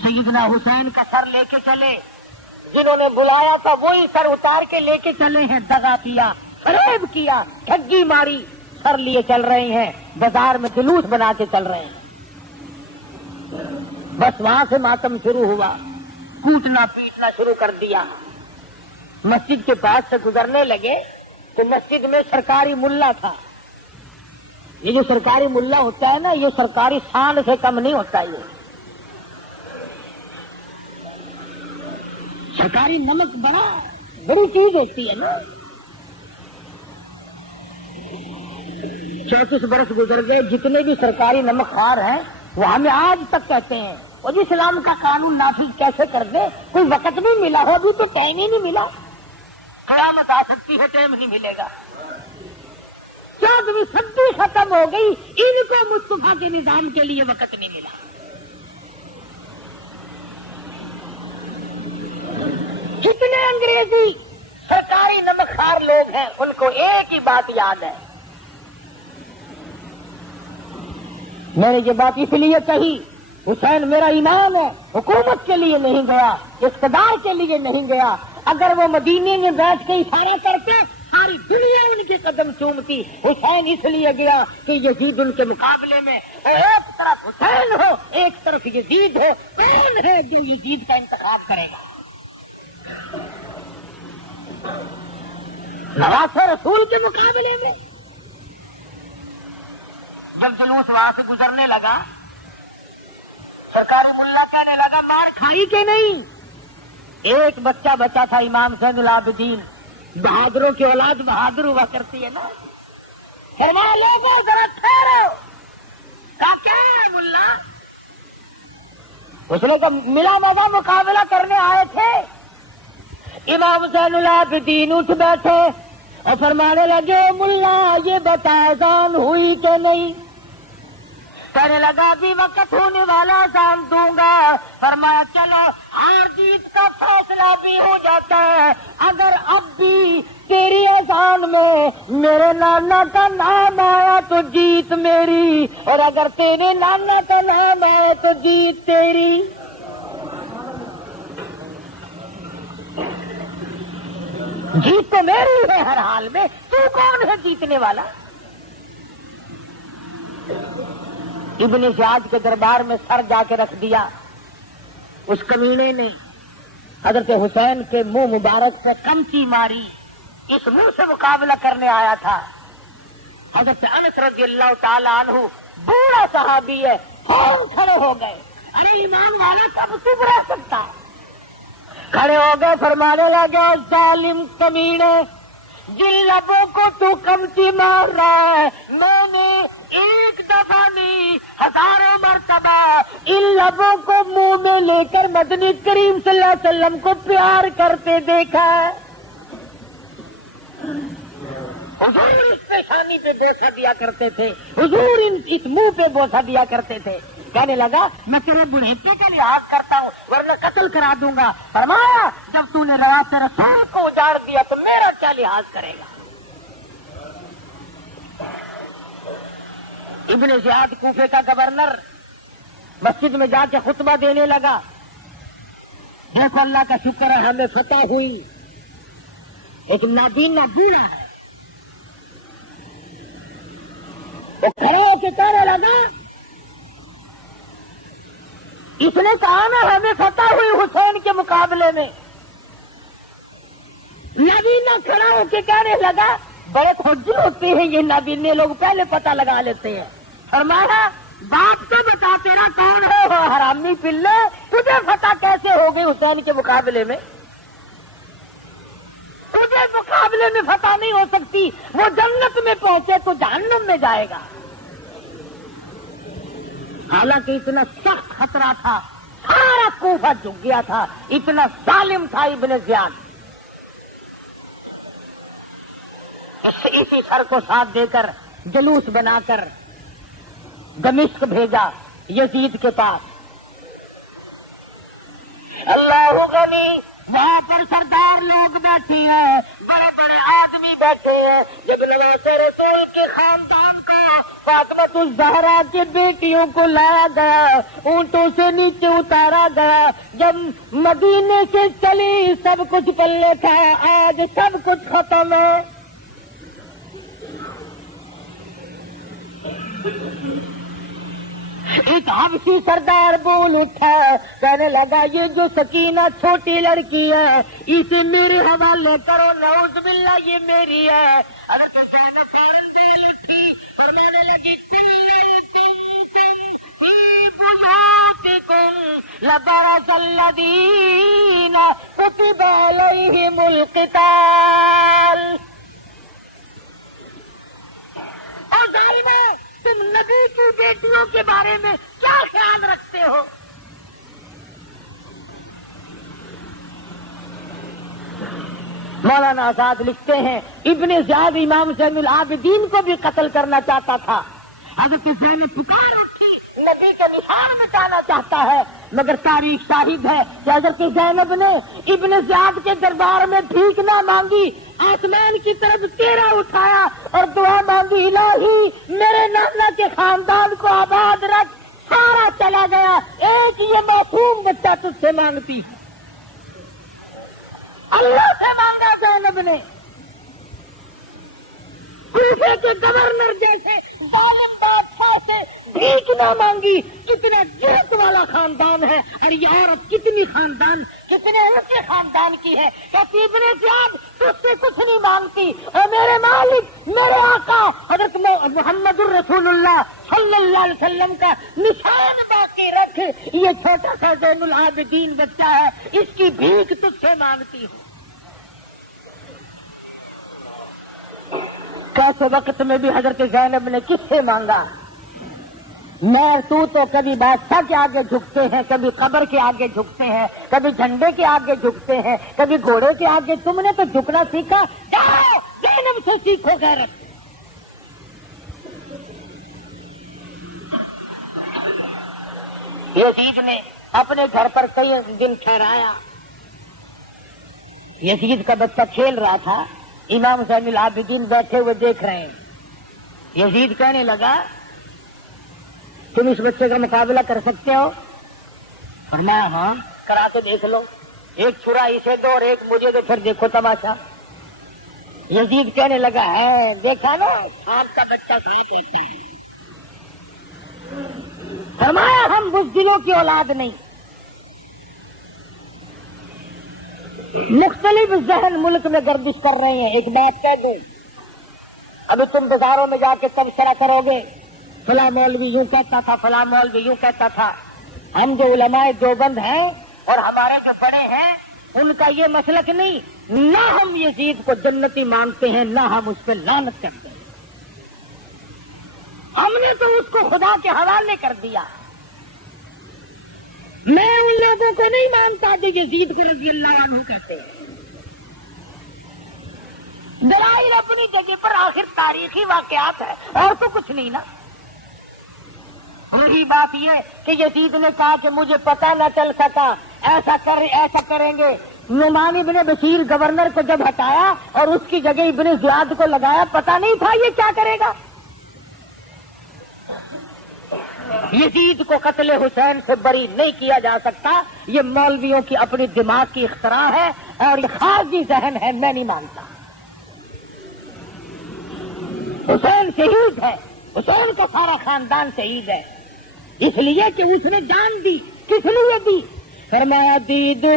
سیدنا حسین کا سر لے کے چلے، جنہوں نے بلایا تھا وہی سر اتار کے لے کے چلے ہیں، دغا کیا، فریب کیا، ٹھگی ماری، سر لیے چل رہے ہیں، بازار میں جلوس بنا کے چل رہے ہیں۔ بس وہاں سے ماتم شروع ہوا، کوٹنا پیٹنا شروع کر دیا۔ مسجد کے پاس سے گزرنے لگے تو مسجد میں سرکاری ملا تھا۔ یہ جو سرکاری ملا ہوتا ہے نا، یہ سرکاری سانڈ سے کم نہیں ہوتا، یہ سرکاری نمک بڑی چیز ہوتی ہے نا۔ 34 برس گزر گئے، جتنے بھی سرکاری نمک خوار ہیں وہ ہمیں آج تک کہتے ہیں اور اسلام کا قانون نافذ کیسے کر دے، کوئی وقت نہیں ملا ہو، ابھی تو ٹائم ہی نہیں ملا، قیامت آ سکتی ہے ٹائم نہیں ملے گا۔ 14ویں صدی ختم ہو گئی، ان کو مصطفیٰ کے نظام کے لیے وقت نہیں ملا۔ کتنے انگریزی سرکاری نمک خوار لوگ ہیں، ان کو ایک ہی بات یاد ہے۔ میں نے یہ بات اس لیے کہی، حسین میرا انعام ہے، حکومت کے لیے نہیں گیا، اقتدار کے لیے نہیں گیا۔ اگر وہ مدینے میں بیٹھ کے اشارہ کرتے ساری دنیا ان کے قدم چومتی۔ حسین اس لیے گیا کہ یزید ان کے مقابلے میں ایک طرف حسین ہو ایک طرف یزید ہو، کون ہے جو یزید کا انتخاب کرے گا؟ نواسہ رسول کے مقابلے میں۔ جب جلوس وہاں سے گزرنے لگا، سرکاری ملا کہنے لگا مار کھائی کہ نہیں؟ ایک بچہ بچا تھا، امام زین العابدین، بہادروں کی اولاد بہادر ہوا کرتی ہے نا۔ فرمایا لوگوں ذرا ٹھہرو، کہا کیا ہے ملا؟ اس نے کہا ملا مزہ مقابلہ کرنے آئے تھے۔ امام زین العابدین اٹھ بیٹھے اور فرمانے لگے ملا یہ بتا اذان ہوئی کہ نہیں؟ کہنے لگا ابھی وقت ہونے والا اذان دوں گا۔ فرمایا چلو ہار جیت کا فیصلہ بھی ہو جاتا ہے، اگر اب بھی تیری اذان میں میرے نانا کا نام آیا تو جیت میری، اور اگر تیرے نانا کا نام آیا تو جیت تیری۔ جیت تو میری ہے ہر حال میں، تو کون ہے جیتنے والا؟ ابن زیاد کے دربار میں سر جا کے رکھ دیا۔ اس کمینے نے حضرت حسین کے منہ مبارک سے کمچی ماری، اس منہ سے مقابلہ کرنے آیا تھا۔ حضرت انس رضی اللہ تعالی عنہ بوڑھا صحابی ہے، فوراً کھڑے ہو گئے، ارے ایمان والا کب چپ رہ سکتا؟ کھڑے ہو گئے، فرمانے لگے ظالم کمینے، جن لبوں کو تو کمچی مار رہا ہے، میں نے ایک دفعہ نہیں ہزاروں مرتبہ ان لبوں کو منہ میں لے کر مدنی کریم صلی اللہ علیہ وسلم کو پیار کرتے دیکھا ہے۔ حضور اس پیشانی پہ بوسہ دیا کرتے تھے، حضور اس منہ پہ بوسہ دیا کرتے تھے۔ کہنے لگا میں تیرے بڑھیپے کا لحاظ کرتا ہوں ورنہ قتل کرا دوں گا۔ فرمایا جب تو نے روایت رسول کو اجاڑ دیا تو میرا کیا لحاظ کرے گا؟ ابن زیاد کوفے کا گورنر مسجد میں جا کے خطبہ دینے لگا، دیکھو اللہ کا شکر ہے ہمیں فتح ہوئی، ایک نابینا بوڑھا ہے، وہ کھڑا ہو کے کہنے لگا اس نے کہا نا ہمیں فتح ہوئی حسین کے مقابلے میں۔ نابینا کھڑا ہو کے کہنے لگا بڑے کھوجے ہوتے ہیں یہ نابینے لوگ، پہلے پتہ لگا لیتے ہیں۔ فرمایا باپ تو بتا تیرا کون ہے؟ حرامی پلے، تجھے فتح کیسے ہو گئی حسین کے مقابلے میں؟ تجھے مقابلے میں فتح نہیں ہو سکتی، وہ جنت میں پہنچے تو جہنم میں جائے گا۔ حالانکہ اتنا سخت خطرہ تھا، سارا کوفہ جھک گیا تھا، اتنا ظالم تھا ابن زیاد۔ اسی سر کو ساتھ دے کر جلوس بنا کر دمشق بھیجا یزید کے پاس۔ اللہ غنی، وہاں پر سردار لوگ بیٹھے ہیں، بڑے بڑے آدمی بیٹھے ہیں۔ جب نواز رسول کے خاندان کا فاطمہ الزہرا کی بیٹیوں کو لایا گیا، اونٹوں سے نیچے اتارا گیا، جب مدینے سے چلی سب کچھ پلے تھا، آج سب کچھ ختم ہے۔ ایک حبشی سردار بول اٹھا، کہنے لگا یہ جو سکینہ چھوٹی لڑکی ہے اسے میرے حوالے کرو، نعوذ باللہ یہ میری ہے۔ فرمانے لگی لبرز الذین کتب علیہم القتال۔ اور ظالمہ، تم نبی کی بیٹیوں کے بارے میں کیا خیال رکھتے ہو؟ مولانا آزاد لکھتے ہیں ابن زیاد امام زین العابدین کو بھی قتل کرنا چاہتا تھا۔ حضرت زینب پکار اٹھی، نبی کے نشان مٹانا چاہتا ہے، مگر تاریخ شاہد ہے کہ حضرت زینب نے ابن زیاد کے دربار میں بھیک نہ مانگی، آسمان کی طرف چہرہ اٹھایا اور دعا مانگی، الہی میرے نانا کے خاندان کو آباد رکھ۔ سارا چلا گیا، ایک یہ معصوم بچہ تجھ سے مانگتی، اللہ سے مانگا زینب نے۔ کوفے کے گورنر جیسے ظالم بادشاہ سے بھیک نہ مانگی، کتنا جرت والا خاندان ہے، اور یہ عورت کتنی اونچے خاندان کی ہے، کہتی ابن زیاد تجھ سے کچھ نہیں مانگتی، اور میرے مالک میرے آقا حضرت محمد الرسول اللہ صلی اللہ علیہ وسلم کا نشان باقی رکھ، یہ چھوٹا سا زین العابدین بچہ ہے، اس کی بھیک تجھ سے مانگتی ہوں۔ کیسے وقت میں بھی حضرت زینب نے کس سے مانگا؟ میں تو کبھی بادشاہ کے آگے جھکتے ہیں، کبھی قبر کے آگے جھکتے ہیں، کبھی جھنڈے کے آگے جھکتے ہیں، کبھی گھوڑے کے آگے، تم نے تو جھکنا سیکھا، جاؤ زینب سے سیکھو غیرت۔ یزید نے اپنے گھر پر کئی دن ٹھہرایا۔ یزید کا بچہ کھیل رہا تھا، امام زین العابدین بیٹھے ہوئے دیکھ رہے ہیں۔ یزید کہنے لگا تم اس بچے کا مقابلہ کر سکتے ہو؟ فرمایا ہاں، کرا کے دیکھ لو، ایک چھرا اسے دو اور ایک مجھے دو، پھر دیکھو تماشا۔ یزید کہنے لگا ہے دیکھا نا، سانپ کا بچہ سانپ ہوتا ہے۔ فرمایا ہم بزدلوں کی اولاد نہیں، مختلف ذہن ملک میں گردش کر رہے ہیں۔ ایک بات کہہ دوں، ابھی تم بازاروں میں جا کے تبصرہ کرو گے، فلاں مولوی یوں کہتا تھا، فلاں مولوی یوں کہتا تھا۔ ہم جو علماء دیوبند ہیں اور ہمارے جو بڑے ہیں ان کا یہ مسلک نہیں، نہ ہم یزید کو جنتی مانتے ہیں، نہ ہم اس پہ لعنت کرتے ہیں، ہم نے تو اس کو خدا کے حوالے کر دیا۔ میں ان لوگوں کو نہیں مانتا جو یزید کو رضی اللہ عنہ کہتے ہیں۔ دلائل اپنی جگہ پر، آخر تاریخی واقعات ہے اور تو کچھ نہیں نا۔ وہی بات یہ کہ یزید نے کہا کہ مجھے پتہ نہ چل سکا، ایسا کریں گے۔ نعمان ابن بشیر گورنر کو جب ہٹایا اور اس کی جگہ ابن زیاد کو لگایا، پتہ نہیں تھا یہ کیا کرے گا۔ یزید کو قتل حسین سے بری نہیں کیا جا سکتا، یہ مولویوں کی اپنی دماغ کی اختراع ہے اور یہ خارجی ذہن ہے، میں نہیں مانتا۔ حسین شہید ہے، حسین کا سارا خاندان شہید ہے، اس لیے کہ اس نے جان دی۔ کس لیے دی؟ فرمایا دیدو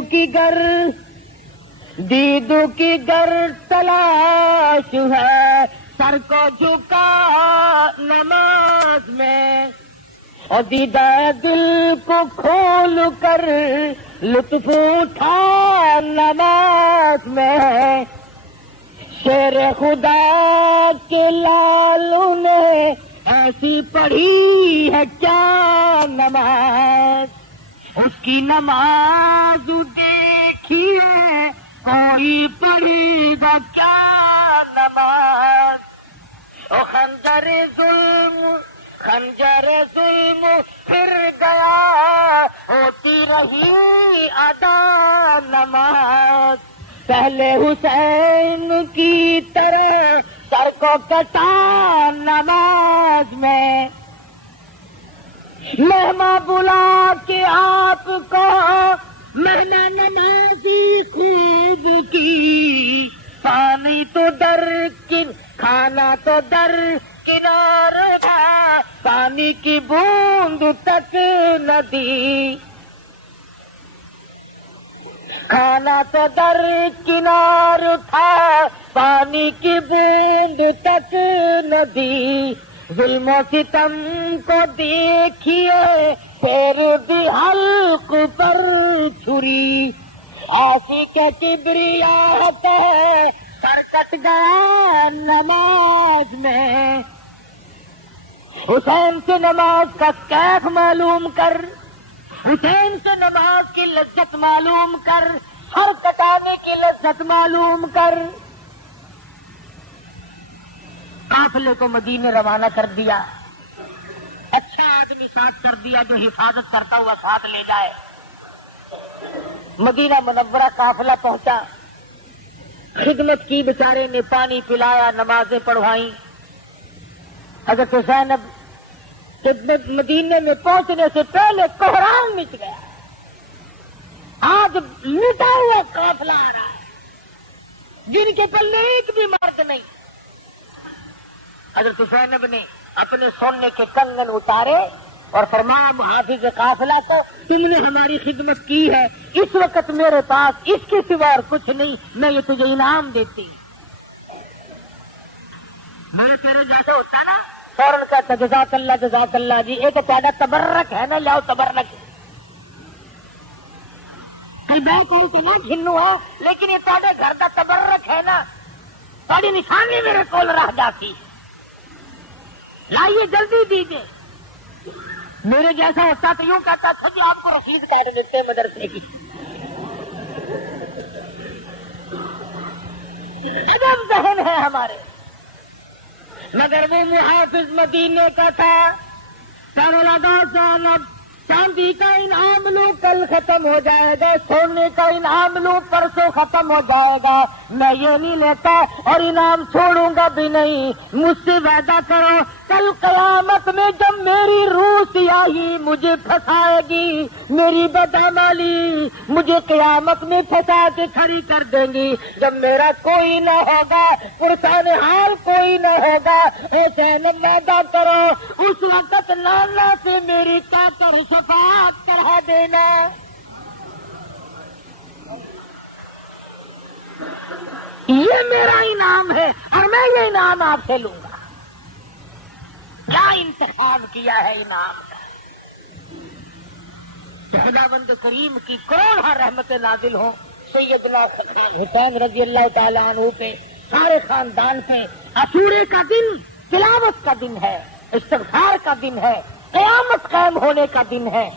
کی گر تلاش ہے، سر کو جھکا نماز میں، اور دیدہ دل کو کھول کر لطف اٹھا نماز میں، شیر خدا کے لالوں نے ایسی پڑھی ہے کیا نماز، اس کی نماز دیکھیے کوئی پڑھے گا کیا نماز، او خنجر ظلم پھر گیا ہوتی رہی ادا نماز، پہلے حسین کی طرح سر کو کٹا نماز میں، مہماں بلا کے آپ کو میں نے نمازی خوب کی، کھانا تو در کنارے تھا، پانی کی بوند تک نہ دی، کھانا تو در کنار تھا، پانی کی بوند تک نہ دی، ظلم و ستم کو دیکھیے پھر دی حلق پر چھری، آسی کے کبریات ہے سر کٹ گیا نماز میں، حسین سے نماز کا کیف معلوم کر، حسین سے نماز کی لذت معلوم کر، سر کٹانے کی لذت معلوم کر، قافلے کو مدینے روانہ کر دیا، اچھا آدمی ساتھ کر دیا جو حفاظت کرتا ہوا ساتھ لے جائے، مدینہ منورہ قافلہ پہنچا، خدمت کی، بیچارے نے پانی پلایا، نمازیں پڑھوائیں، حضرت زینب مدینے میں پہنچنے سے پہلے کوہرام مچ گیا، آج لٹا ہوا قافلہ آ رہا ہے جن کے پلے ایک بھی مرد نہیں، حضرت زینب نے اپنے سونے کے کنگن اتارے اور فرمایا محافظ قافلہ کو تم نے ہماری خدمت کی ہے، اس وقت میرے پاس اس کے سوا اور کچھ نہیں، میں یہ تجھے انعام دیتی، میں تیرے جیسا ہوتا نا فوراً کہتا جزاک اللہ جی، ایک تھوڑا تبرک ہے نا، لاؤ تبرک، میں کوئی تو نہ گھنو ہے لیکن یہ تھوڑے گھر کا تبرک ہے نا، تھوڑی نشانی میرے کول رہ جاتی، لائیے جلدی دیجیے، میرے جیسا ہوتا تو یوں کہتا تھا جی آپ کو رسید کاٹ دیتے مدرسے کی، عجب ذہن ہے ہمارے، مگر وہ محافظ مدینے کا تھا، کہنے لگا زینب چاندی کا انعام لوں کل ختم ہو جائے گا، سونے کا انعام لوں پرسوں ختم ہو جائے گا، میں یہ نہیں لیتا اور انعام چھوڑوں گا بھی نہیں، مجھ سے وعدہ کرو کل قیامت میں جب میری روح سیاہی مجھے پھنسائے گی، میری بدعملی مجھے قیامت میں پھنسا کے کھڑی کر دیں گی، جب میرا کوئی نہ ہوگا، پرسان حال کوئی نہ ہوگا، حسین وعدہ کرو اس وقت نانا سے میری کیا کر شفاعت کرا دینا، یہ میرا انعام ہے اور میں یہ انعام آپ سے لوں گا، کیا انتخاب کیا ہے انعام کا، خداوند کریم کی کروڑوں رحمت نازل ہوں سیدنا حسین رضی اللہ تعالیٰ عنہ پہ، سارے خاندان پہ، عاشورے کا دن تلاوت کا دن ہے، استغفار کا دن ہے، قیامت قائم ہونے کا دن ہے،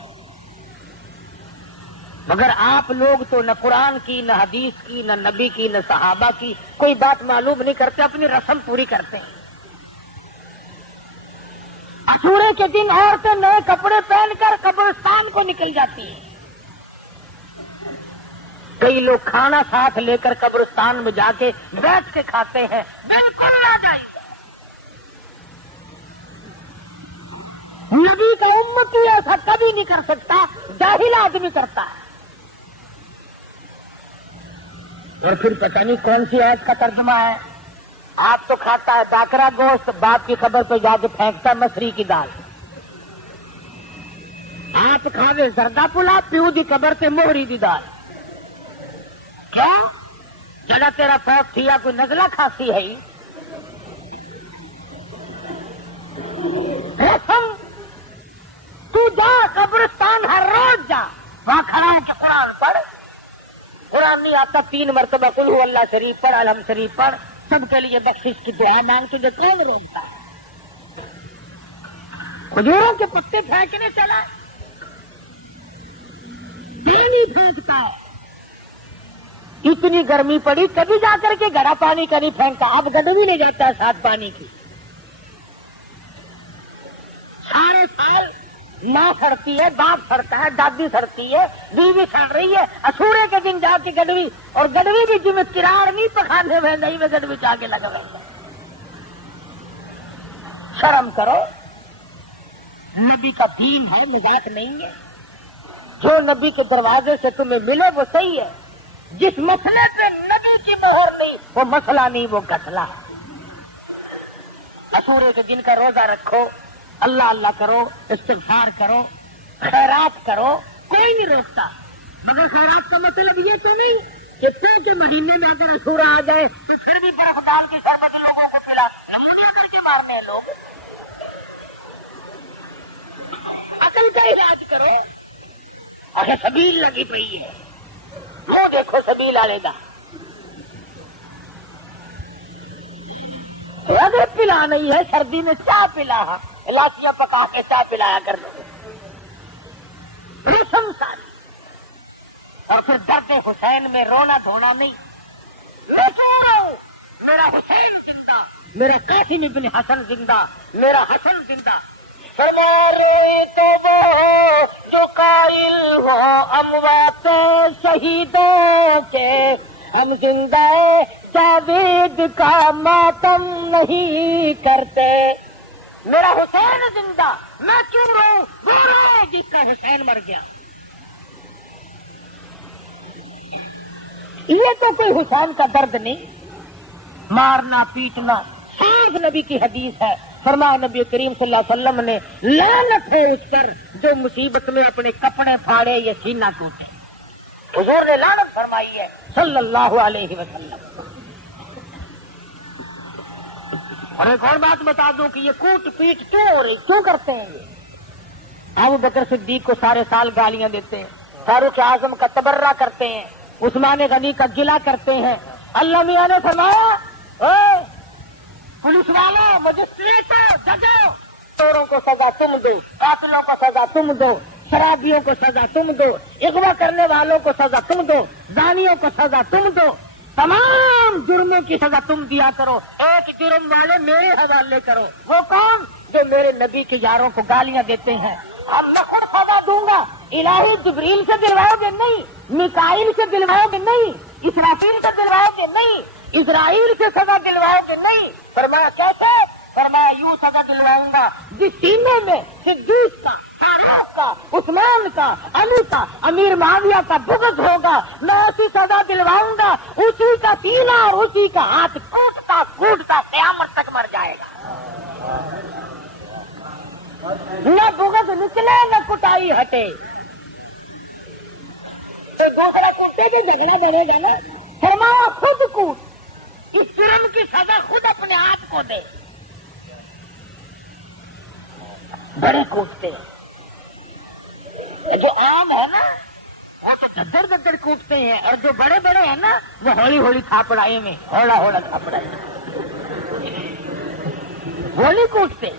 مگر آپ لوگ تو نہ قرآن کی، نہ حدیث کی، نہ نبی کی، نہ صحابہ کی کوئی بات معلوم نہیں کرتے، اپنی رسم پوری کرتے ہیں، عاشورے کے دن عورتیں نئے کپڑے پہن کر قبرستان کو نکل جاتی ہیں، کئی لوگ کھانا ساتھ لے کر قبرستان میں جا کے بیٹھ کے کھاتے ہیں، بالکل نہ جائیں، نبی کا امتی ایسا کبھی نہیں کر سکتا، جاہل آدمی کرتا ہے، اور پھر پتہ نہیں کون سی آیت کا ترجمہ ہے، آپ تو کھاتا ہے داکرا گوشت، باپ کی قبر پہ جا کے پھینکتا مسری کی دال، آپ کھاوے زردہ پلا، پیو دی قبر سے موہری دی دال، کیا جڑا تیرا فوت تھیا کوئی نزلہ کھاسی ہے، رسم جا قبرستان ہر روز جا، وہاں کھڑا ہو کے قرآن پڑھ. قرآن نہیں آتا 3 مرتبہ قل هو اللہ شریف پڑھ، الحم شریف پڑھ، سب کے لیے بخشش کی دعا مانگ. تجھے کون روکتا ہے؟ کھجوروں کے پتے پھینکنے چلا، پانی پھینکتا ہے. اتنی گرمی پڑی کبھی جا کر کے گھڑا پانی کا نہیں پھینکتا، اب گڈوی لے جاتا ہے ساتھ پانی کی. سارے سال ماں سڑتی ہے، باپ سڑتا ہے، دادی سڑتی ہے، بیوی سڑ رہی ہے، اسورے کے دن جا کے گڈوی، اور گڈوی بھی جی میں کراڑ نہیں پکانے میں نہیں میں گڈوی جا کے لگا رہا. شرم کرو، نبی کا دین ہے، مذاق نہیں ہے. جو نبی کے دروازے سے تمہیں ملے وہ صحیح ہے. جس مسئلے پہ نبی کی مہر نہیں وہ مسئلہ نہیں، وہ گسلا. اسورے کے دن کا روزہ رکھو، اللہ اللہ کرو، استغفار کرو، خیرات کرو، کوئی نہیں روکتا. مگر خیرات کا مطلب یہ تو نہیں کہ کے مہینے میں اگر اسورا آ جائے تو پھر بھی برف ڈال کی شربت لوگوں کو پلا نمونہ کر کے مارنے ہیں لوگ. عقل کا علاج کرو. اچھا سبیل لگی پئی ہے، وہ دیکھو سبیل والے دا اگر پلا نہیں ہے، سردی میں چاہ پلا، لاسیاں پکا کے چاہ پلایا کر لو. رسم ساری. اور پھر درد حسین میں رونا دھونا نہیں. میرا حسین زندہ، میرا قاسم ابن حسن زندہ، میرا حسن زندہ. روئے تو وہ جو قائل ہو اموات شہیدوں کے، ہم زندہ جاوید کا ماتم نہیں کرتے. میرا حسین زندہ، میں کیوں رہوں؟ وہ رو جس کا حسین مر گیا. یہ تو کوئی حسین کا درد نہیں. مارنا پیٹنا صرف نبی کی حدیث ہے. فرمایا نبی کریم صلی اللہ علیہ وسلم نے، لعنت ہے اس پر جو مصیبت میں اپنے کپڑے پھاڑے یا سینہ ٹوٹے. حضور نے لعنت فرمائی ہے صلی اللہ علیہ وسلم. اور ایک اور بات بتا دوں کہ یہ کوٹ پیٹ کیوں ہو رہی، کیوں کرتے ہیں یہ؟ ابو بکر صدیق کو سارے سال گالیاں دیتے ہیں، فاروق اعظم کا تبرہ کرتے ہیں، عثمان غنی کا گلہ کرتے ہیں. اللہ میاں نے فرمایا پولیس والوں، مجسٹریٹوں، ججوں، چوروں کو سزا تم دو، قاتلوں کو سزا تم دو، شرابیوں کو سزا تم دو، اغوا کرنے والوں کو سزا تم دو، زانیوں کو سزا تم دو، تمام جرموں کی سزا تم دیا کرو. ایک جرم والے میرے حوالے کرو. وہ کون؟ جو میرے نبی کے یاروں کو گالیاں دیتے ہیں. اب میں خود سزا دوں گا. الہی جبریل سے دلواؤ گے نہیں، میکائیل سے دلواؤ گے نہیں، اسرافیل سے دلواؤ گے نہیں، اسرائیل سے سزا دلواؤ گے نہیں. فرمایا کیسے؟ فرمایا یوں سزا دلواؤں گا جس سینے میں صدیق کا، فاروق کا، عثمان کا، علی کا، امیر معاویہ کا بغض ہوگا، میں ایسی سزا دلواؤں گا اسی کا سینہ اور اسی کا ہاتھ ٹوٹتا کوٹتا قیامت تک مر جائے گا. نہ بغض نکلے نہ کٹائی ہٹے. تو دوسرا کوٹے تو جھگڑا بڑھے گا نا. فرمایا خود کوٹ، اس جرم کی سزا خود اپنے آپ کو دے. بڑے کوٹتے جو عام ہے نا گدر گدر کوٹتے ہیں، اور جو بڑے بڑے ہیں نا وہ ہولی ہولی تھاپڑائی میں ہولا ہولا تھاپڑائی وہ نہیں کوٹتے.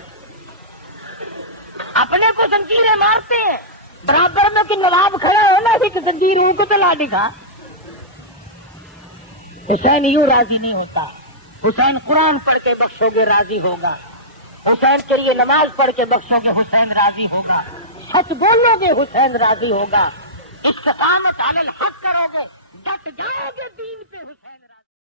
اپنے کو زنجیریں مارتے ہیں، برابر میں کہ نواب کھڑے ہو نا کہ زنجیر ان کو تو لا دکھا. حسین یوں راضی نہیں ہوتا. حسین قرآن پڑھ کے بخشو گے راضی ہوگا. حسین کے لیے نماز پڑھ کے بخشو گے حسین راضی ہوگا. سچ بولو گے حسین راضی ہوگا. استقامت علی الحق کرو گے، ڈٹ جاؤ گے دین پہ حسین